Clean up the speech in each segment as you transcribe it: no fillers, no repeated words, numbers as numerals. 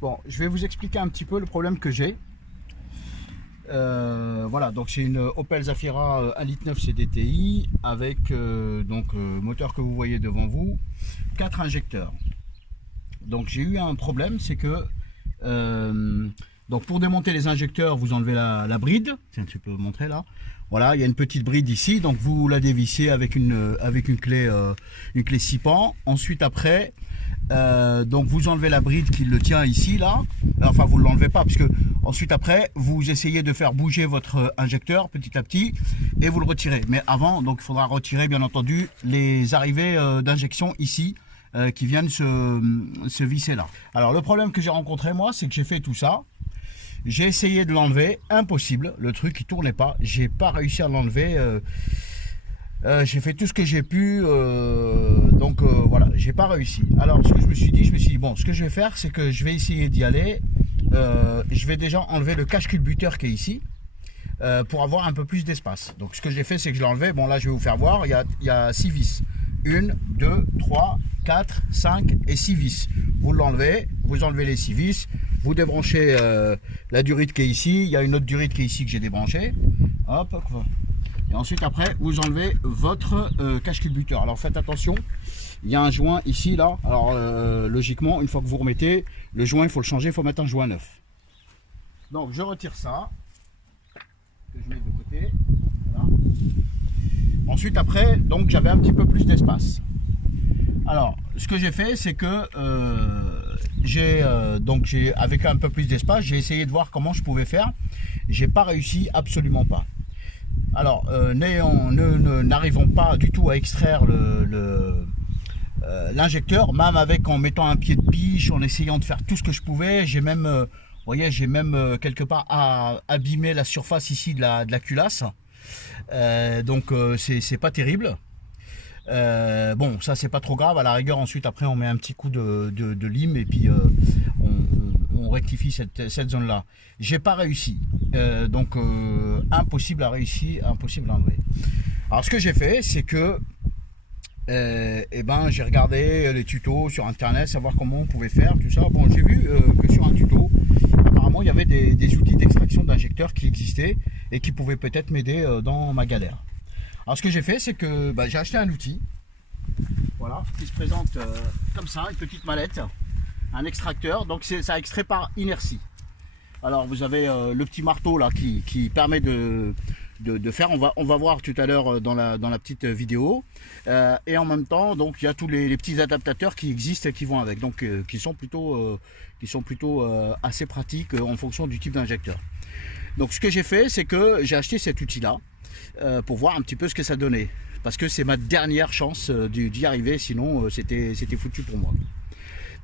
Bon, je vais vous expliquer un petit peu le problème que j'ai. Voilà, donc c'est une Opel Zafira 1,9 litre CDTI avec moteur que vous voyez devant vous, 4 injecteurs. Donc j'ai eu un problème, c'est que donc pour démonter les injecteurs, vous enlevez la bride. Tiens, tu peux montrer là. Voilà, il y a une petite bride ici, donc vous la dévissez avec une clé 6 pans. Ensuite après, donc vous enlevez la bride qui le tient ici là. Enfin vous ne l'enlevez pas, parce que ensuite après vous essayez de faire bouger votre injecteur petit à petit et vous le retirez. Mais avant, donc il faudra retirer bien entendu les arrivées d'injection ici. Qui viennent se visser là. Alors le problème que j'ai rencontré moi, c'est que j'ai fait tout ça. J'ai essayé de l'enlever, impossible. Le truc il tournait pas. J'ai pas réussi à l'enlever. J'ai fait tout ce que j'ai pu. Voilà, j'ai pas réussi. Alors ce que je me suis dit, bon, ce que je vais faire, c'est que je vais essayer d'y aller. Je vais déjà enlever le cache-culbuteur qui est ici. Pour avoir un peu plus d'espace. Donc ce que j'ai fait, c'est que je l'ai enlevé. Bon là je vais vous faire voir. Il y a 6 vis. 1, 2, 3, 4, 5 et 6 vis. Vous l'enlevez, vous enlevez les 6 vis, vous débranchez la durite qui est ici. Il y a une autre durite qui est ici que j'ai débranchée. Hop. Et ensuite après, vous enlevez votre cache-culbuteur. Alors faites attention, il y a un joint ici, là. Alors logiquement, une fois que vous remettez, le joint, il faut le changer, il faut mettre un joint neuf. Donc je retire ça, que je mets de côté. Voilà. Ensuite après, donc j'avais un petit peu plus d'espace. Alors ce que j'ai fait, c'est que avec un peu plus d'espace, j'ai essayé de voir comment je pouvais faire. J'ai pas réussi, absolument pas. Alors n'arrivons pas du tout à extraire l'injecteur, même en mettant un pied de biche, en essayant de faire tout ce que je pouvais. J'ai même, vous voyez, j'ai même quelque part abîmé la surface ici de la culasse. C'est pas terrible. Bon, ça c'est pas trop grave. À la rigueur, ensuite après on met un petit coup de lime et puis on rectifie cette zone là. J'ai pas réussi, impossible à réussir, impossible à enlever. Alors ce que j'ai fait, c'est que j'ai regardé les tutos sur internet, savoir comment on pouvait faire tout ça. Bon, j'ai vu que sur un tuto, apparemment il y avait des outils d'extraction d'injecteurs qui existaient et qui pouvaient peut-être m'aider dans ma galère. Alors ce que j'ai fait, c'est que j'ai acheté un outil, voilà, qui se présente comme ça, une petite mallette, un extracteur. Donc ça extrait par inertie. Alors vous avez le petit marteau là qui permet de faire. On va voir tout à l'heure dans la petite vidéo. Et en même temps, donc il y a tous les petits adaptateurs qui existent et qui vont avec, donc qui sont plutôt assez pratiques en fonction du type d'injecteur. Donc ce que j'ai fait, c'est que j'ai acheté cet outil là pour voir un petit peu ce que ça donnait, parce que c'est ma dernière chance d'y arriver, sinon c'était foutu pour moi.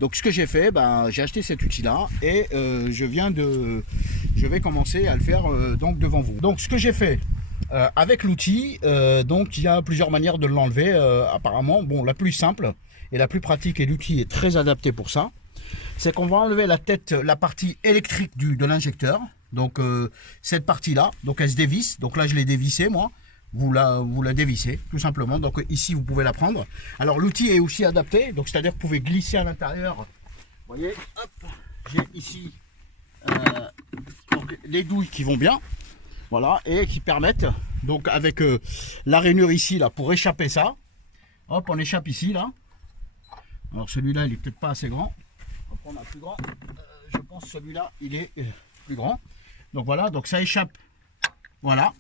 Donc ce que j'ai fait, j'ai acheté cet outil là et je vais commencer à le faire donc devant vous. Donc ce que j'ai fait avec l'outil, donc il y a plusieurs manières de l'enlever apparemment. Bon, la plus simple et la plus pratique, et l'outil est très adapté pour ça, c'est qu'on va enlever la partie électrique de l'injecteur. Donc cette partie là, donc elle se dévisse. Donc là je l'ai dévissée moi. Vous la dévissez tout simplement. Donc ici vous pouvez la prendre. Alors l'outil est aussi adapté, donc c'est à dire que vous pouvez glisser à l'intérieur. Vous voyez, hop, j'ai ici donc les douilles qui vont bien, voilà, et qui permettent donc avec la rainure ici là pour échapper ça. Hop, on échappe ici là. Alors celui-là il est peut-être pas assez grand. On va prendre un plus grand. Je pense que celui-là il est plus grand. Donc voilà, donc ça échappe, voilà.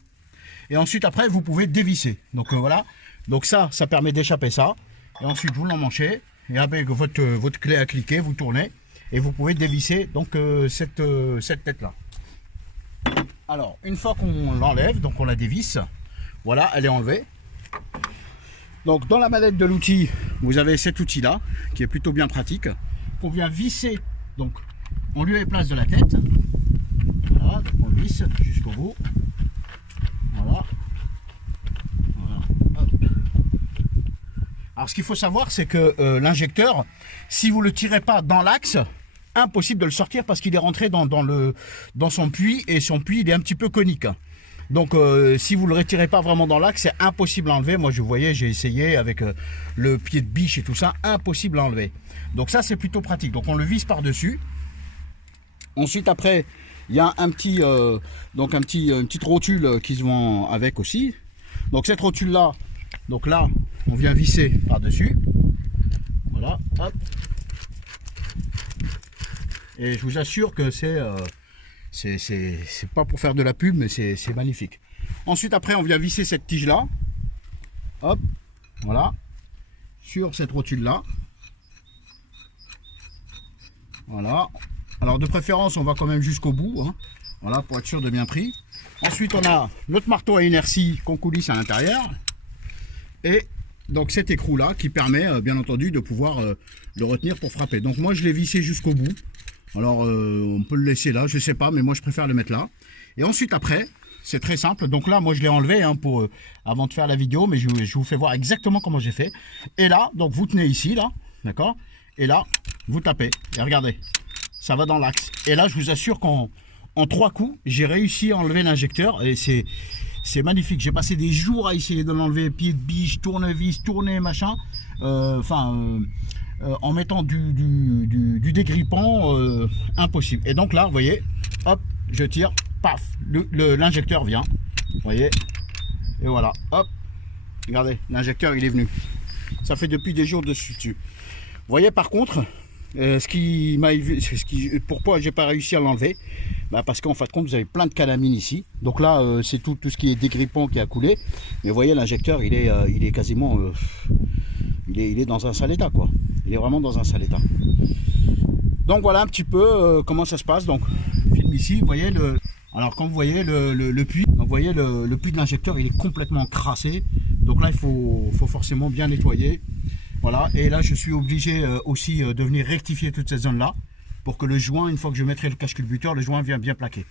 Et ensuite après vous pouvez dévisser. Donc voilà, donc ça permet d'échapper ça. Et ensuite vous l'emmanchez et avec votre clé à cliquer, vous tournez et vous pouvez dévisser donc cette tête là. Alors une fois qu'on l'enlève, donc on la dévisse, voilà, elle est enlevée. Donc dans la mallette de l'outil, vous avez cet outil là qui est plutôt bien pratique, qu'on vient visser donc en lieu et place de la tête. Voilà, donc on le visse jusqu'au bout. Voilà. Voilà. Alors ce qu'il faut savoir, c'est que l'injecteur, si vous ne le tirez pas dans l'axe, impossible de le sortir parce qu'il est rentré dans son puits, et son puits il est un petit peu conique. Donc si vous ne le retirez pas vraiment dans l'axe, c'est impossible à enlever. Moi je voyais, j'ai essayé avec le pied de biche et tout ça, impossible à enlever. Donc ça c'est plutôt pratique. Donc on le visse par dessus. Ensuite après, il y a un petit, une petite rotule qui se vend avec aussi. Donc cette rotule là, donc là, on vient visser par dessus. Voilà, hop. Et je vous assure que c'est pas pour faire de la pub, mais c'est magnifique. Ensuite après, on vient visser cette tige là. Hop, voilà, sur cette rotule là. Voilà. Alors de préférence, on va quand même jusqu'au bout, hein. Voilà, pour être sûr de bien pris. Ensuite, on a notre marteau à inertie qu'on coulisse à l'intérieur. Et donc cet écrou là qui permet bien entendu de pouvoir le retenir pour frapper. Donc moi je l'ai vissé jusqu'au bout. Alors on peut le laisser là, je sais pas, mais moi je préfère le mettre là. Et ensuite après, c'est très simple. Donc là, moi je l'ai enlevé hein, avant de faire la vidéo, mais je vous fais voir exactement comment j'ai fait. Et là, donc vous tenez ici, là, d'accord? Et là, vous tapez. Et regardez, ça va dans l'axe. Et là, je vous assure qu'en 3 coups, j'ai réussi à enlever l'injecteur. Et c'est magnifique. J'ai passé des jours à essayer de l'enlever, pied de biche, tournevis, tourner, machin. En mettant du dégrippant, impossible. Et donc là, vous voyez, hop, je tire. Paf, l'injecteur vient, vous voyez, et voilà, hop, regardez, l'injecteur il est venu. Ça fait depuis des jours dessus. Vous voyez par contre, pourquoi j'ai pas réussi à l'enlever, parce qu'en fin de compte vous avez plein de calamine ici. Donc là c'est tout ce qui est dégrippant qui a coulé. Mais vous voyez l'injecteur il est quasiment, il est dans un sale état quoi. Il est vraiment dans un sale état. Donc voilà un petit peu comment ça se passe. Donc filme ici, vous voyez le. Alors quand vous voyez le puits, donc vous voyez le puits de l'injecteur, il est complètement crassé. Donc là il faut forcément bien nettoyer. Voilà, et là je suis obligé aussi de venir rectifier toute cette zone là pour que le joint, une fois que je mettrai le cache-culbuteur, le joint vient bien plaqué.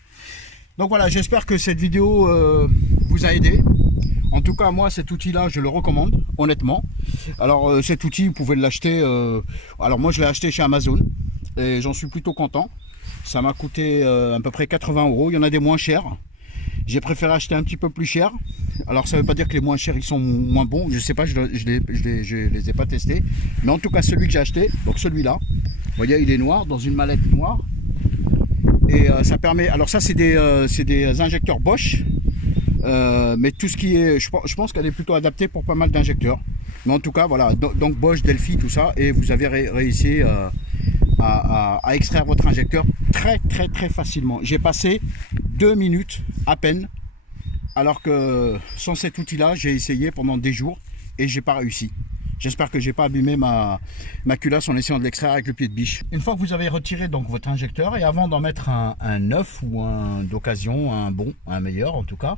Donc voilà, j'espère que cette vidéo vous a aidé. En tout cas moi cet outil là je le recommande honnêtement. Alors cet outil vous pouvez l'acheter, alors moi je l'ai acheté chez Amazon et j'en suis plutôt content. Ça m'a coûté à peu près 80 €. Il y en a des moins chers. J'ai préféré acheter un petit peu plus cher. Alors ça ne veut pas dire que les moins chers ils sont moins bons. Je sais pas, je les ai pas testés. Mais en tout cas celui que j'ai acheté, donc celui-là, vous voyez il est noir dans une mallette noire. Et ça permet. Alors ça c'est des injecteurs Bosch. Mais tout ce qui est, je pense qu'elle est plutôt adaptée pour pas mal d'injecteurs. Mais en tout cas voilà, donc Bosch, Delphi, tout ça, et vous avez réussi à extraire votre injecteur très facilement. J'ai passé 2 minutes à peine, alors que sans cet outil là j'ai essayé pendant des jours et j'ai pas réussi. J'espère que j'ai pas abîmé ma culasse en essayant de l'extraire avec le pied de biche. Une fois que vous avez retiré donc votre injecteur, et avant d'en mettre un neuf ou un d'occasion, un meilleur en tout cas,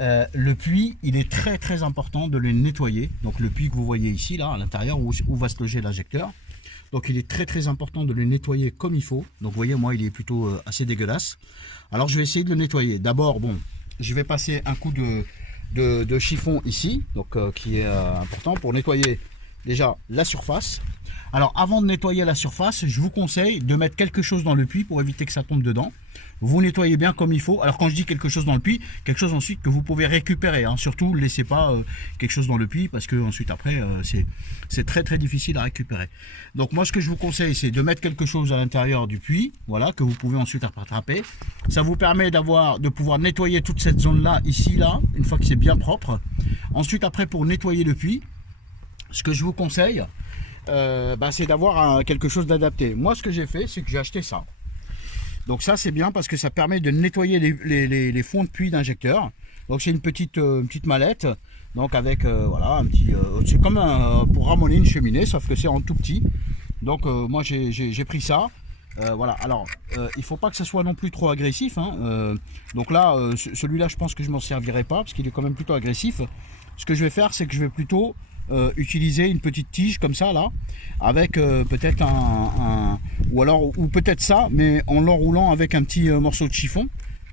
le puits il est très important de le nettoyer. Donc le puits que vous voyez ici là à l'intérieur où va se loger l'injecteur. Donc il est très important de le nettoyer comme il faut. Donc vous voyez moi il est plutôt assez dégueulasse. Alors je vais essayer de le nettoyer. D'abord bon, je vais passer un coup de chiffon ici, donc qui est important pour nettoyer déjà la surface. Alors avant de nettoyer la surface, je vous conseille de mettre quelque chose dans le puits pour éviter que ça tombe dedans. Vous nettoyez bien comme il faut. Alors quand je dis quelque chose dans le puits, quelque chose ensuite que vous pouvez récupérer, hein. Surtout ne laissez pas quelque chose dans le puits parce que ensuite après c'est très difficile à récupérer. Donc moi ce que je vous conseille c'est de mettre quelque chose à l'intérieur du puits, voilà, que vous pouvez ensuite rattraper. Ça vous permet de pouvoir nettoyer toute cette zone là, ici là, une fois que c'est bien propre. Ensuite après pour nettoyer le puits, ce que je vous conseille c'est d'avoir quelque chose d'adapté. Moi ce que j'ai fait c'est que j'ai acheté ça. Donc ça c'est bien parce que ça permet de nettoyer les fonds de puits d'injecteur. Donc c'est une petite mallette. Donc avec voilà un petit, c'est comme pour ramoner une cheminée sauf que c'est en tout petit. Donc moi j'ai pris ça. Voilà, alors il faut pas que ça soit non plus trop agressif, hein. Donc là celui-là je pense que je m'en servirai pas parce qu'il est quand même plutôt agressif. Ce que je vais faire c'est que je vais plutôt utiliser une petite tige comme ça là avec peut-être ou peut-être ça mais en l'enroulant avec un petit morceau de chiffon.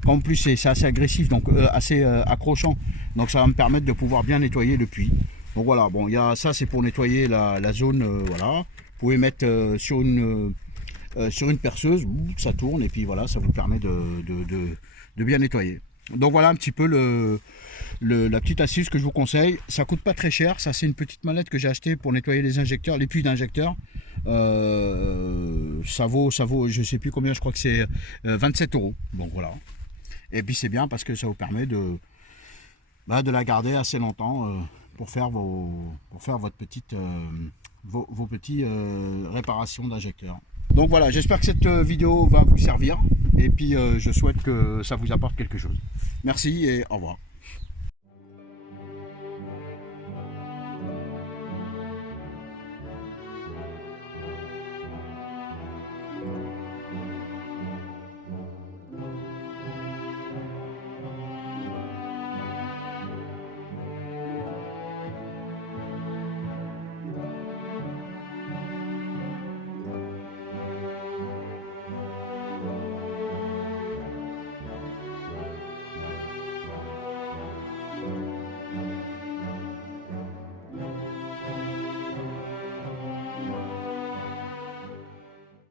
En plus c'est assez agressif donc assez accrochant, donc ça va me permettre de pouvoir bien nettoyer le puits. Donc voilà, bon il y a ça, c'est pour nettoyer la zone, voilà. Vous pouvez mettre sur une perceuse, ça tourne et puis voilà, ça vous permet de bien nettoyer. Donc voilà un petit peu la petite astuce que je vous conseille. Ça coûte pas très cher, ça c'est une petite mallette que j'ai acheté pour nettoyer les injecteurs, les puits d'injecteurs. Ça vaut, je sais plus combien, je crois que c'est 27 €. Donc voilà. Et puis c'est bien parce que ça vous permet de la garder assez longtemps pour faire votre petite, vos petits réparations d'injecteurs. Donc voilà, j'espère que cette vidéo va vous servir et puis je souhaite que ça vous apporte quelque chose. Merci et au revoir.